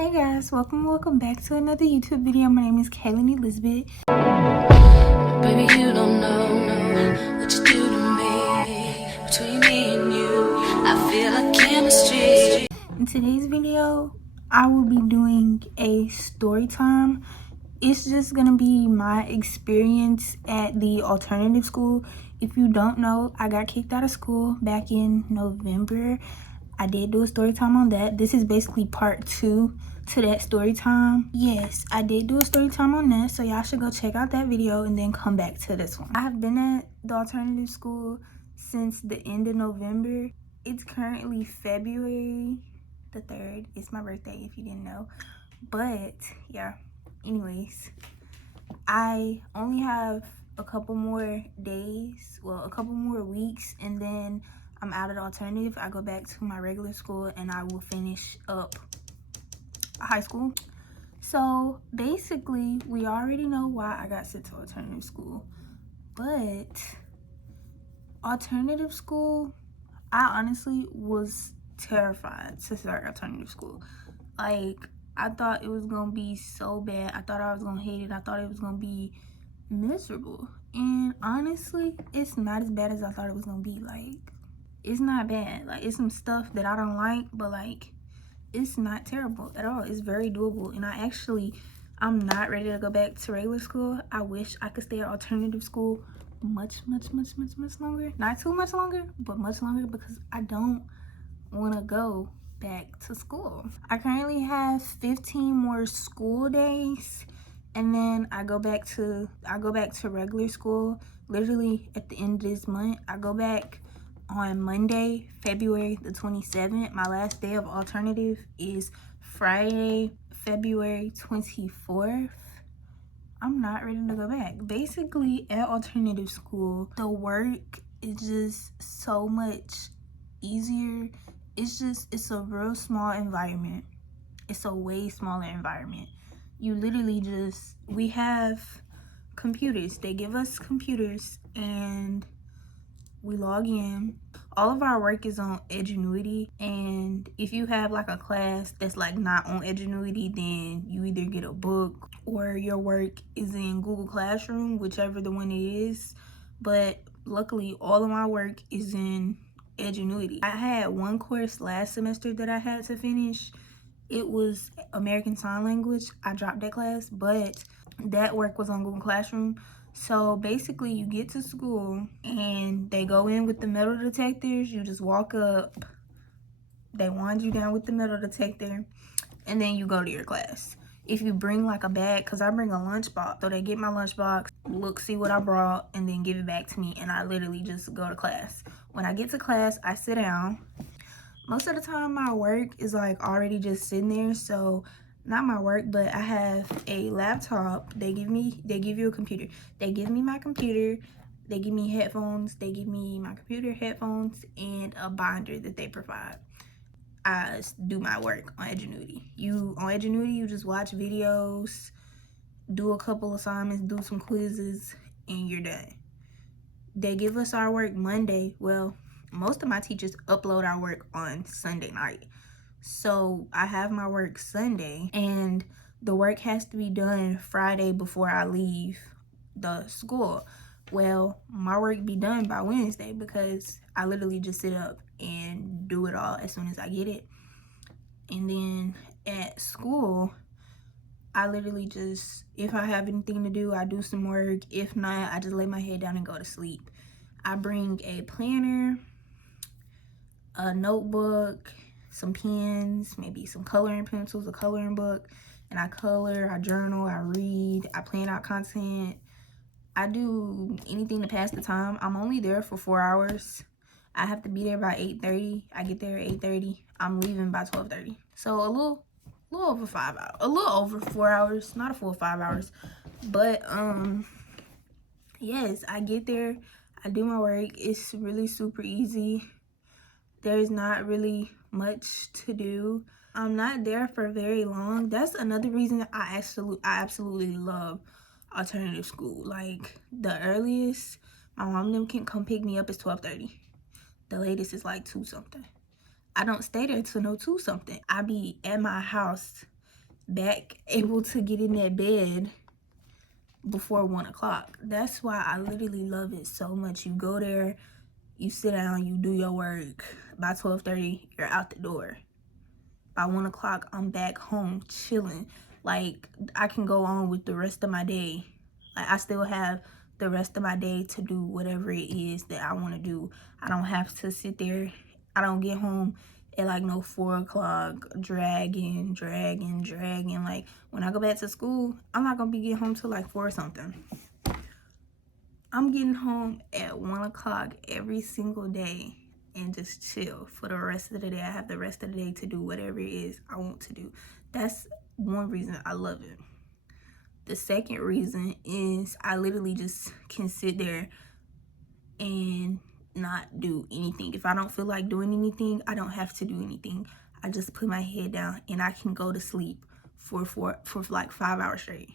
Hey guys, welcome back to another YouTube video. My name is Kaylen Elizabeth. Baby, you don't know what you do to me. Between me and you, I feel like chemistry. In today's video, I will be doing a story time. It's just gonna be my experience at the alternative school. If you don't know, I got kicked out of school back in November. I did do a story time on that. This is basically part 2 to that story time. Yes, I did do a story time on that, so y'all should go check out that video and then come back to this one. I have been at the alternative school since the end of November. It's currently February the 3rd. It's my birthday if you didn't know. But yeah, anyways, I only have a couple more days, well, a couple more weeks, and then I'm out of the alternative. I go back to my regular school and I will finish up high school. So basically, we already know why I got sent to alternative school. But alternative school, I honestly was terrified to start alternative school. Like, I thought it was gonna be so bad. I thought I was gonna hate it. I thought it was gonna be miserable. And honestly, it's not as bad as I thought it was gonna be. Like, it's not bad. Like, it's some stuff that I don't like, but like, it's not terrible at all. It's very doable. And I'm not ready to go back to regular school. I wish I could stay at alternative school much longer. Not too much longer, but much longer, because I don't want to go back to school. I currently have 15 more school days, and then I go back to regular school literally at the end of this month. I go back on Monday, February the 27th. My last day of alternative is Friday, February 24th. I'm not ready to go back. Basically, at alternative school, the work is just so much easier. It's a real small environment. It's a way smaller environment. You literally we have computers. They give us computers and we log in. All of our work is on Edgenuity, and if you have like a class that's like not on Edgenuity, then you either get a book or your work is in Google Classroom, whichever the one it is. But luckily, all of my work is in Edgenuity. I had one course last semester that I had to finish. It was American Sign Language. I dropped that class, but that work was on Google Classroom. So basically, you get to school and they go in with the metal detectors. You just walk up, they wand you down with the metal detector, and then you go to your class. If you bring like a bag, because I bring a lunchbox, so they get my lunchbox, look, see what I brought, and then give it back to me, and I literally just go to class. When I get to class, I sit down. Most of the time, my work is like already just sitting there, so not my work, but I have a laptop. They give you a computer. They give me my computer, they give me headphones, they give me my computer, headphones, and a binder that they provide. I do my work on Edgenuity. On Edgenuity, you just watch videos, do a couple assignments, do some quizzes, and you're done. They give us our work Monday. Well, most of my teachers upload our work on Sunday night. So I have my work Sunday, and the work has to be done Friday before I leave the school. Well, my work be done by Wednesday because I literally just sit up and do it all as soon as I get it. And then at school, I literally just, if I have anything to do, I do some work. If not, I just lay my head down and go to sleep. I bring a planner, a notebook, some pens, maybe some coloring pencils, a coloring book, and I color, I journal, I read, I plan out content. I do anything to pass the time. I'm only there for 4 hours. I have to be there by 8:30. I get there at 8:30. I'm leaving by 12:30. So a little over 5 hours, a little over 4 hours, not a full 5 hours. But yes, I get there, I do my work. It's really super easy. There's not really much to do. I'm not there for very long. That's another reason I absolutely love alternative school. Like, the earliest my mom and them can come pick me up is 12:30. The latest is like 2 something. I don't stay there till no 2 something. I be at my house back able to get in that bed before 1 o'clock. That's why I literally love it so much. You go there, you sit down, you do your work. By 12:30, you're out the door. By 1 o'clock, I'm back home chilling. Like, I can go on with the rest of my day. Like, I still have the rest of my day to do whatever it is that I want to do. I don't have to sit there. I don't get home at like no 4 o'clock dragging. Like, when I go back to school, I'm not gonna be getting home till like 4 or something. I'm getting home at 1 o'clock every single day and just chill for the rest of the day. I have the rest of the day to do whatever it is I want to do. That's one reason I love it. The second reason is I literally just can sit there and not do anything. If I don't feel like doing anything, I don't have to do anything. I just put my head down and I can go to sleep for like 5 hours straight.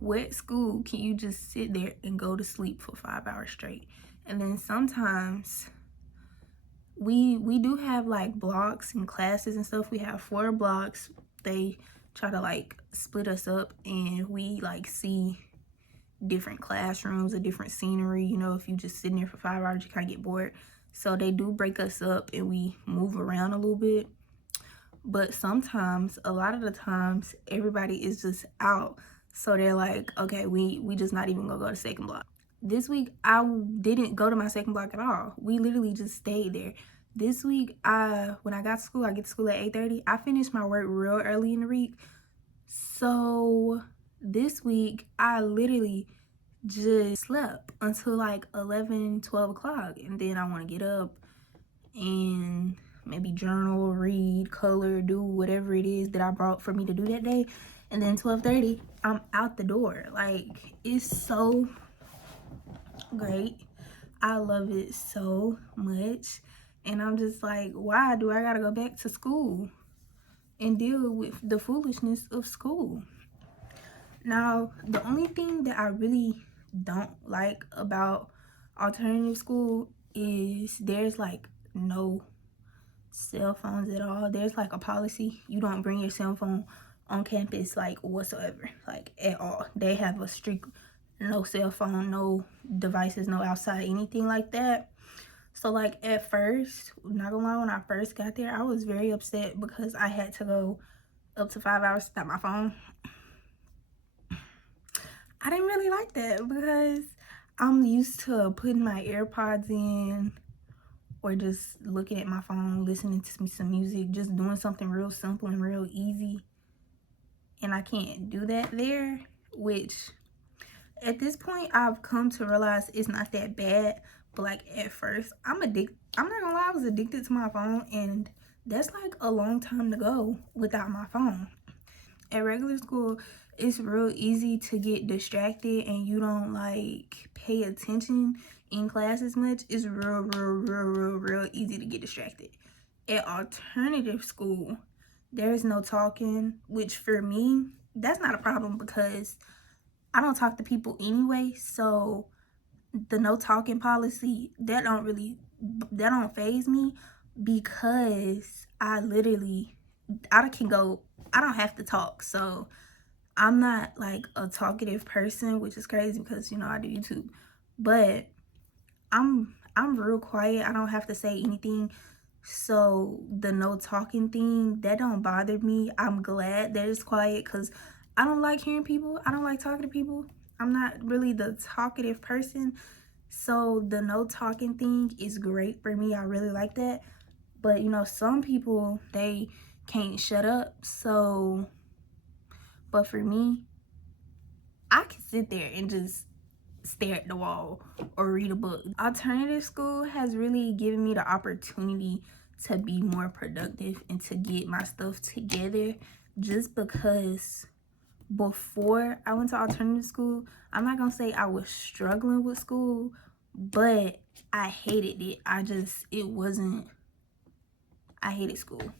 What school can you just sit there and go to sleep for 5 hours straight? And then sometimes we do have like blocks and classes and stuff. We have 4 blocks. They try to like split us up and we like see different classrooms or different scenery. You know, if you just sitting there for 5 hours, you kind of get bored. So they do break us up and we move around a little bit. But sometimes, a lot of the times, everybody is just out. So they're like, okay, we just not even gonna go to second block. This week, I didn't go to my second block at all. We literally just stayed there. This week, when I got to school, I get to school at 8:30. I finished my work real early in the week. So this week, I literally just slept until like 11, 12 o'clock. And then I want to get up and maybe journal, read, color, do whatever it is that I brought for me to do that day. And then 12:30, I'm out the door. Like, it's so great. I love it so much. And I'm just like, why do I gotta go back to school and deal with the foolishness of school? Now, the only thing that I really don't like about alternative school is there's like no cell phones at all. There's like a policy, you don't bring your cell phone on campus like whatsoever, like at all. They have a strict no cell phone, no devices, no outside, anything like that. So like at first, not gonna lie, when I first got there, I was very upset because I had to go up to 5 hours without my phone. I didn't really like that because I'm used to putting my AirPods in or just looking at my phone, listening to some music, just doing something real simple and real easy. And I can't do that there, which at this point I've come to realize it's not that bad. But like at first, I'm not gonna lie, I was addicted to my phone, and that's like a long time to go without my phone. At regular school, it's real easy to get distracted and you don't like pay attention in class as much. It's real easy to get distracted. At alternative school, there's no talking, which for me, that's not a problem because I don't talk to people anyway. So the no talking policy, that don't faze me because I don't have to talk. So I'm not like a talkative person, which is crazy because, you know, I do YouTube. But I'm real quiet. I don't have to say anything. So the no talking thing, that don't bother me. I'm glad that it's quiet because I don't like hearing people. I don't like talking to people. I'm not really the talkative person. So the no talking thing is great for me. I really like that. But, you know, some people, they can't shut up. So, but for me, I can sit there and just stare at the wall or read a book. Alternative school has really given me the opportunity to be more productive and to get my stuff together, just because before I went to alternative school, I'm not gonna say I was struggling with school, but I hated it. I hated school.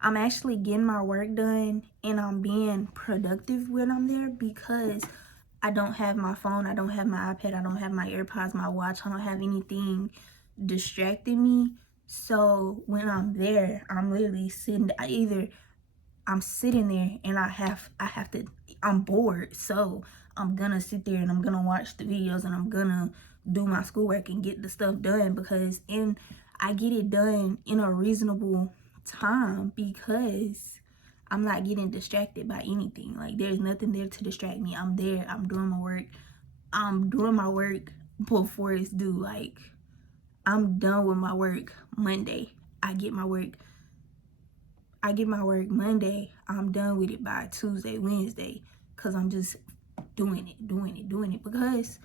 I'm actually getting my work done and I'm being productive when I'm there because I don't have my phone, I don't have my iPad, I don't have my AirPods, my watch, I don't have anything distracting me. So when I'm there, I'm literally sitting, I'm sitting there and I'm bored, so I'm gonna sit there and I'm gonna watch the videos and I'm gonna do my schoolwork and get the stuff done, because I get it done in a reasonable time because I'm not getting distracted by anything. Like, there's nothing there to distract me. I'm there, I'm doing my work. I'm doing my work before it's due. Like, I'm done with my work Monday. I get my work Monday. I'm done with it by Tuesday, Wednesday, because I'm just doing it because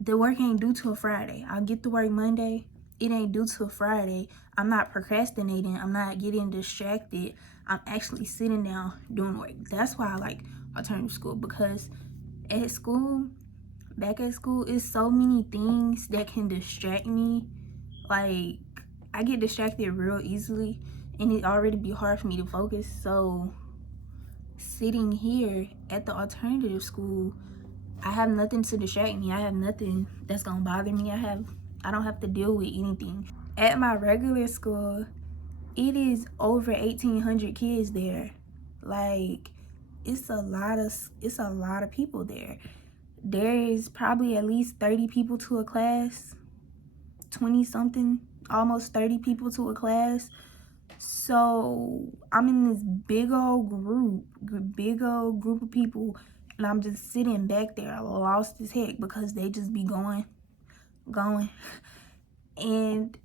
the work ain't due till Friday. I'll get the work Monday. It ain't due till Friday. I'm not procrastinating. I'm not getting distracted. I'm actually sitting down doing work. That's why I like alternative school, because back at school, it's so many things that can distract me. Like, I get distracted real easily, and it already be hard for me to focus. So sitting here at the alternative school, I have nothing to distract me. I have nothing that's gonna bother me. I don't have to deal with anything. At my regular school, it is over 1,800 kids there. Like, it's a lot of people there. There is probably at least 30 people to a class, 20 something, almost 30 people to a class. So I'm in this big old group of people, and I'm just sitting back there lost as heck because they just be going. And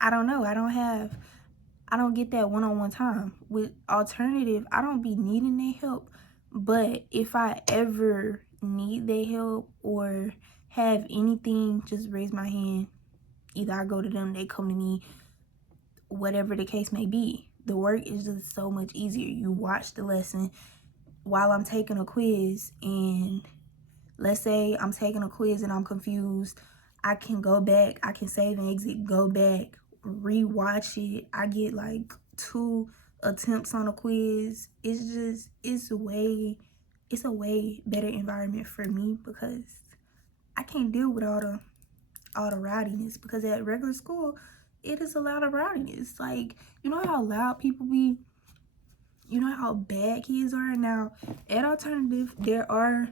I don't know, I don't get that one-on-one time. With alternative, I don't be needing their help, but if I ever need their help or have anything, just raise my hand. Either I go to them, they come to me, whatever the case may be. The work is just so much easier. You watch the lesson while I'm taking a quiz, and let's say I'm taking a quiz and I'm confused. I can go back, I can save and exit, go back, rewatch it. I get like 2 attempts on a quiz. It's a way better environment for me, because I can't deal with all the rowdiness, because at regular school it is a lot of rowdiness. Like, you know how loud people be, you know how bad kids are. Now at alternative, there are,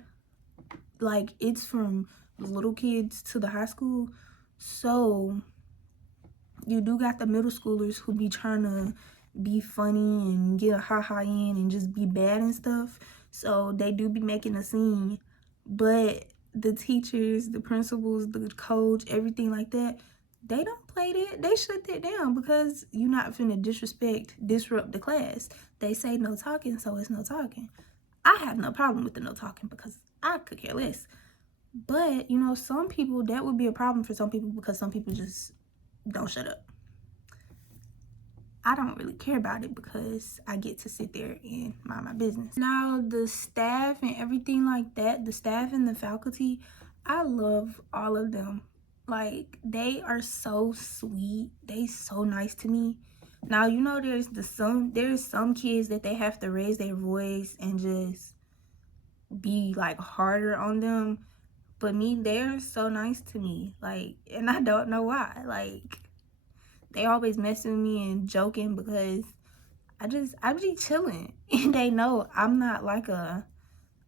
like, it's from little kids to the high school, so you do got the middle schoolers who be trying to be funny and get a ha-ha in and just be bad and stuff. So they do be making a scene. But the teachers, the principals, the coach, everything like that, they don't play that. They shut that down, because you're not finna disrupt the class. They say no talking, so it's no talking. I have no problem with the no talking, because I could care less. But, you know, some people, that would be a problem for some people, because some people just don't shut up. I don't really care about it, because I get to sit there and mind my business. Now, the staff and everything like that, the staff and the faculty, I love all of them. Like, they are so sweet. They so nice to me. Now, you know, there's some kids that they have to raise their voice and just be like harder on them. But me, they're so nice to me. Like, and I don't know why. Like, they always messing with me and joking, because I be chilling. And they know I'm not like a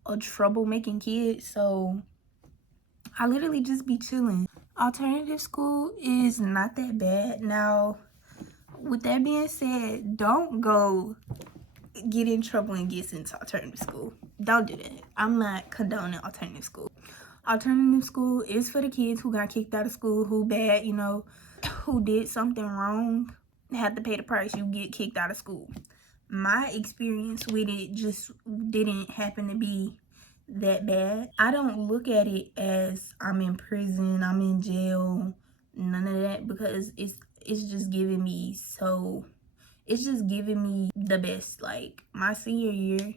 troublemaking kid, so I literally just be chilling. Alternative school is not that bad. Now, with that being said, don't go get in trouble and get sent to alternative school. Don't do that. I'm not condoning alternative school. Alternative school is for the kids who got kicked out of school, who bad, you know, who did something wrong, had to pay the price. You get kicked out of school. My experience with it just didn't happen to be that bad. I don't look at it as I'm in prison, I'm in jail, none of that, because it's just giving me the best. Like, my senior year,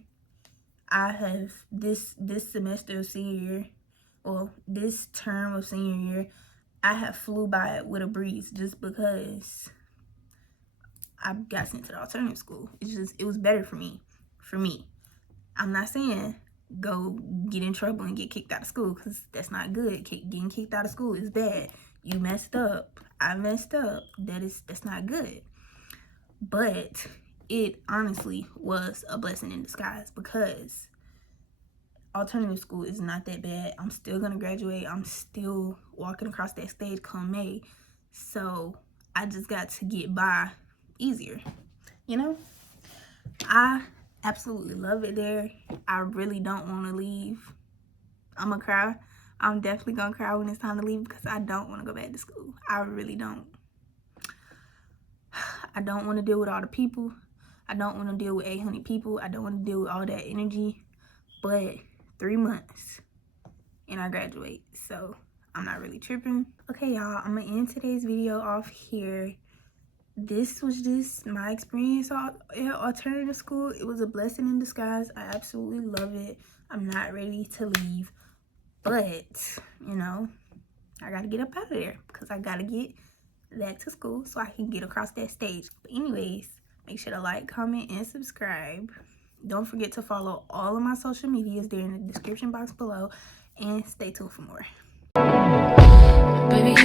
I have this semester of senior year, well, this term of senior year, I have flew by it with a breeze, just because I got sent to the alternative school. It was better for me. I'm not saying go get in trouble and get kicked out of school, because that's not good. Getting kicked out of school is bad. You messed up. I messed up. That's not good. But it honestly was a blessing in disguise, because alternative school is not that bad. I'm still gonna graduate. I'm still walking across that stage come May. So I just got to get by easier, you know? I absolutely love it there. I really don't want to leave. I'm gonna cry. I'm definitely gonna cry when it's time to leave, because I don't want to go back to school. I really don't. I don't want to deal with all the people. I don't want to deal with 800 people. I don't want to deal with all that energy. But 3 months and I graduate, so I'm not really tripping. Okay, y'all, I'm gonna end today's video off here. This was just my experience at alternative school. It was a blessing in disguise. I absolutely love it. I'm not ready to leave, but you know, I gotta get up out of there, because I gotta get back to school so I can get across that stage. But anyways, make sure to like, comment, and subscribe. Don't forget to follow all of my social medias. They're in the description box below, and stay tuned for more. Baby,